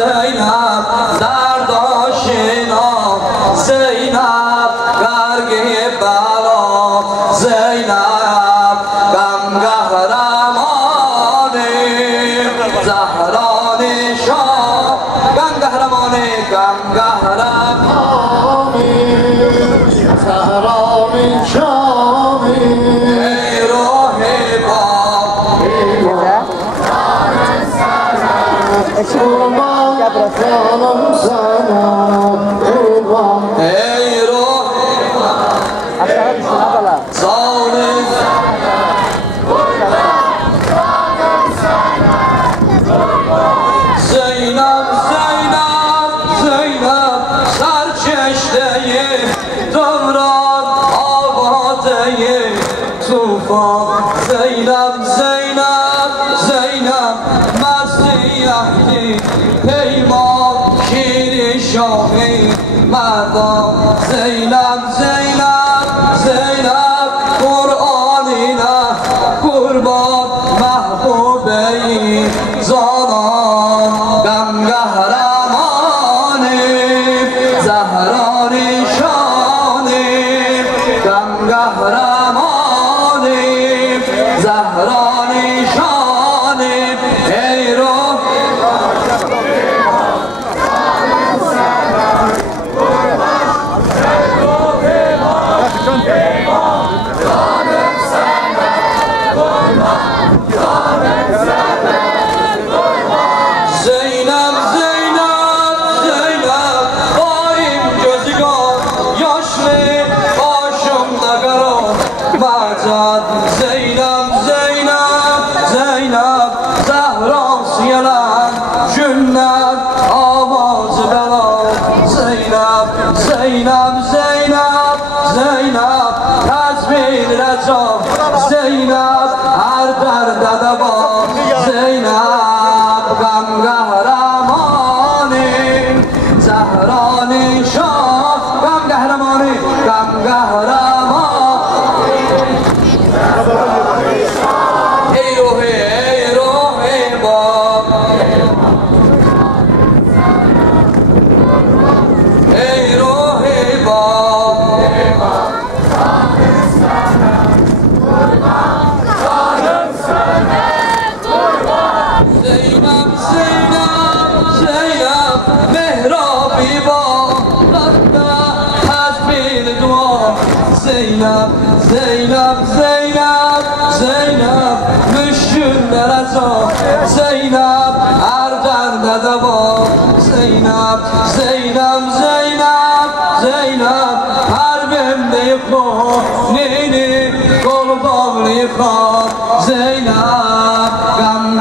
زینب درد آشنا زینب برگه بلا زینب غم قهرمانه زهران شاه غم قهرمانه غم قهرمانه زهران شاه ای روح پاک قربان جانم سنا قربان ای روح زانم زینب زینب زینب سرچشته دوران آباده توفان زینب زینب زینب مسیحی پیمان شیر شاهی مردان زینب زینب زینب قرآنی نه قربان محبوبه زانان غم قهرمانه زهران شانه غم قهرمانه زهران شانه ای روح زینب زینب زینب با این جزگان یاشلی آشم نگران مجد زینب زینب زینب زهران سیلن جنت آواز بلان زینب زینب زینب زینب تزمین رجا زینب هر درد دوا زینب غم قهرمانه زهران شاه غم قهرمانه غم قهرمانه ای روح باب ای روح باب زینب زینب زینب مهرابی با رفته حسبین دعا زینب زینب زینب زینب مشکل نرزا زینب هر درد دوا زینب زینب زینب زینب هر بنده خواه نینی گل باغلی خواه زینب غم